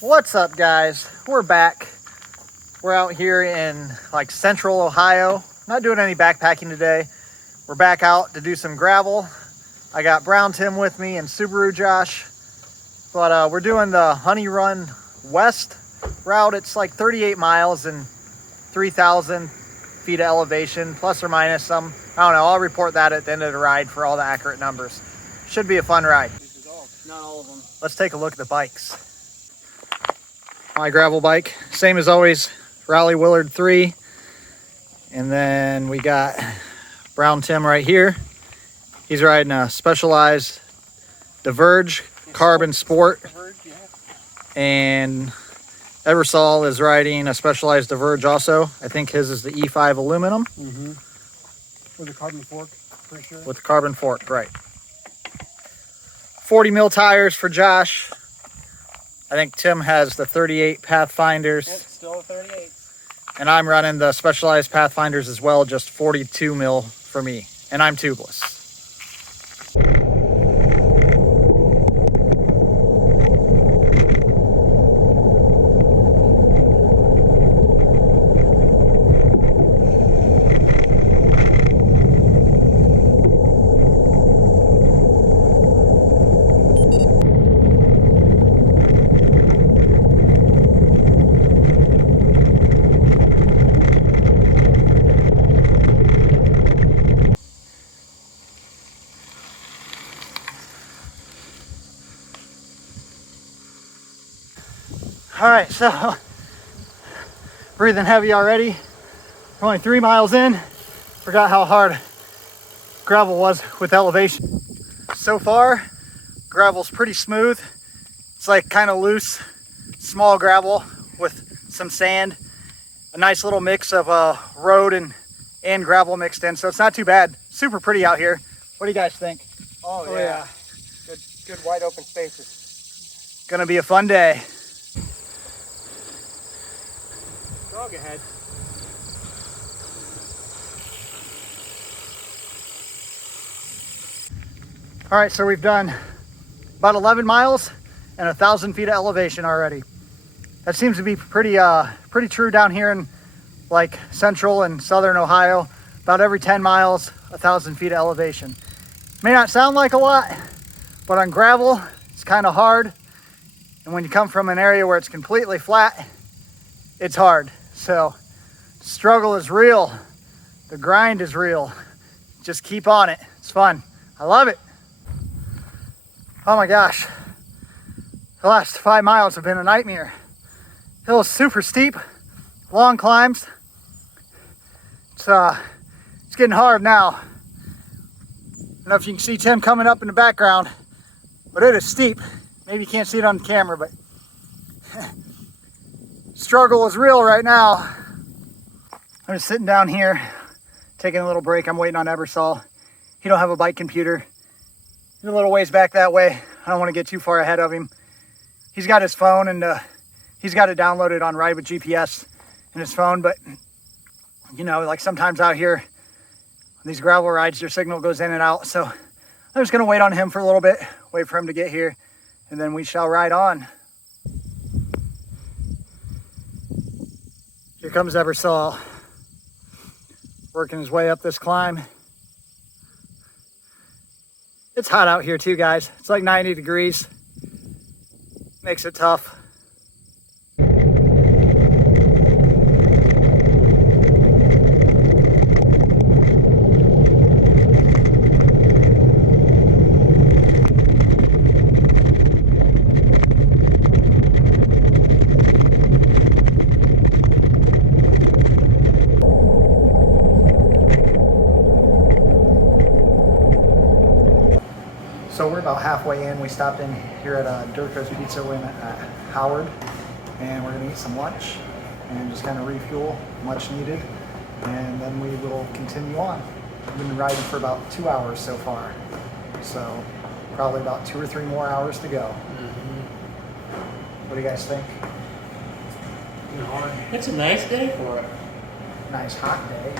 What's up, guys? We're back. We're out here in like central Ohio. Not doing any backpacking today. We're back out to do some gravel. I got Brown Tim with me and Subaru Josh. But we're doing the Honey Run West route. It's like 38 miles and 3,000 feet of elevation, plus or minus some. I don't know. I'll report that at the end of the ride for all the accurate numbers. Should be a fun ride. Not all of them. Let's take a look at the bikes. My gravel bike, same as always, Raleigh Willard 3. And then we got Brown Tim right here. He's riding a Specialized Diverge Carbon Sport. And Eversol is riding a Specialized Diverge also. I think his is the E5 aluminum. With a carbon fork, for sure. With the carbon fork, right. 40 mil tires for Josh. I think Tim has the 38 Pathfinders. Yep, still a 38. And I'm running the Specialized Pathfinders as well, just 42 mil for me. And I'm tubeless. All right, so breathing heavy already. We're only 3 miles in. Forgot how hard gravel was with elevation. So far, gravel's pretty smooth. It's like kind of loose, small gravel with some sand. A nice little mix of road and gravel mixed in, so it's not too bad. Super pretty out here. What do you guys think? Oh yeah. Good wide open spaces. Gonna be a fun day. Dog ahead. All right, so we've done about 11 miles and 1,000 feet of elevation already. That seems to be pretty true down here in like central and southern Ohio. About every 10 miles, 1,000 feet of elevation. May not sound like a lot, but on gravel, it's kind of hard. And when you come from an area where it's completely flat, it's hard. So struggle is real. The grind is real. Just keep on it. It's fun. I love it. Oh my gosh. The last 5 miles have been a nightmare. Hill is super steep, long climbs. It's getting hard now. I don't know if you can see Tim coming up in the background, but it is steep. Maybe you can't see it on the camera, but struggle is real right now. I'm just sitting down here, taking a little break. I'm waiting on Eversol. He don't have a bike computer. He's a little ways back that way. I don't want to get too far ahead of him. He's got his phone and he's got it downloaded on Ride with GPS in his phone, but you know, like sometimes out here, on these gravel rides, your signal goes in and out. So I'm just gonna wait on him for a little bit, wait for him to get here, and then we shall ride on. Here comes Eversol, working his way up this climb. It's hot out here too, guys. It's like 90 degrees. Makes it tough. So we're about halfway in. We stopped in here at Dirkos Pizza in Howard, and we're gonna eat some lunch and just kind of refuel, much needed, and then we will continue on. We've been riding for about 2 hours so far, so probably about 2 or 3 more hours to go. What do you guys think? It's a nice day for it. Nice hot day.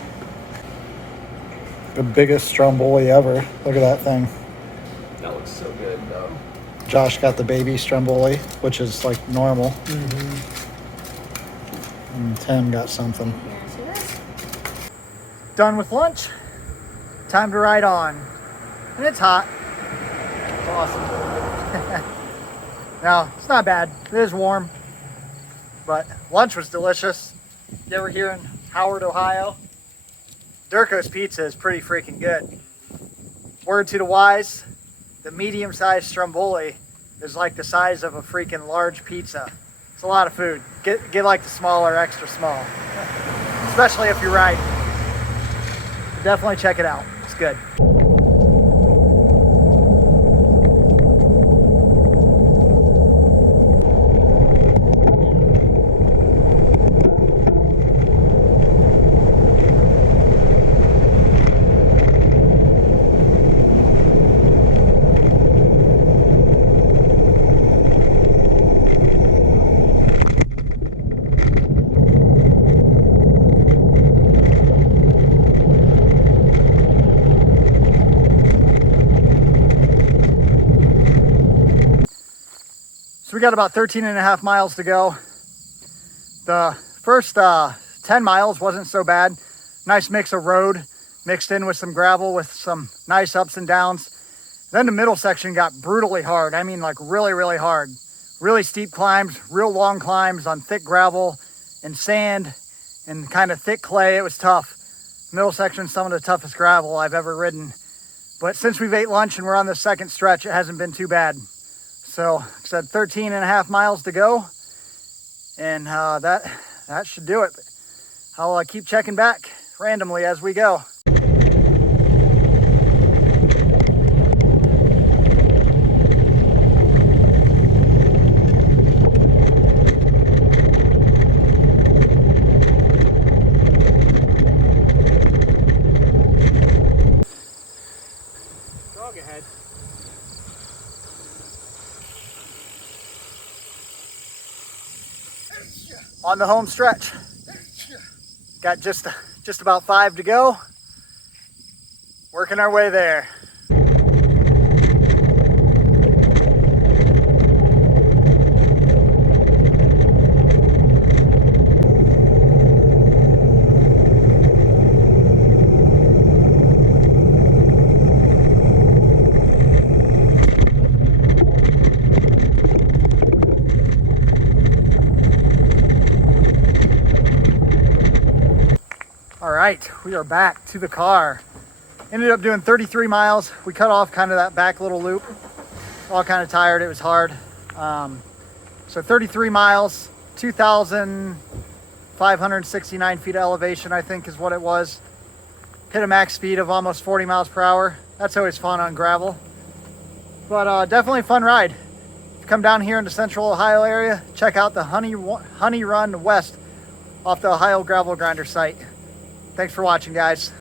The biggest Stromboli ever. Look at that thing. That looks so good though. Josh got the baby Stromboli, which is like normal. And Tim got something. Done with lunch. Time to ride on. And it's hot. It's awesome. No, it's not bad. It is warm. But lunch was delicious. You ever here in Howard, Ohio? Dirkos pizza is pretty freaking good. Word to the wise, the medium-sized Stromboli is like the size of a freaking large pizza. It's a lot of food. Get like the smaller, extra small. Especially if you're riding. Definitely check it out. It's good. So we got about 13 and a half miles to go. The first 10 miles wasn't so bad. Nice mix of road mixed in with some gravel with some nice ups and downs. Then the middle section got brutally hard. I mean, like really, really hard. Really steep climbs, real long climbs on thick gravel and sand and kind of thick clay. It was tough. Middle section, some of the toughest gravel I've ever ridden. But since we've ate lunch and we're on the second stretch, it hasn't been too bad. So, like I said, 13 and a half miles to go, and that should do it. I'll keep checking back randomly as we go. Dog ahead. On the home stretch. Got just about 5 to go. Working our way there. All right, we are back to the car. Ended up doing 33 miles. We cut off kind of that back little loop. All kind of tired, it was hard. So 33 miles, 2,569 feet of elevation, I think is what it was. Hit a max speed of almost 40 miles per hour. That's always fun on gravel. But definitely a fun ride. If you come down here in the central Ohio area, check out the Honey Run West off the Ohio Gravel Grinder site. Thanks for watching, guys.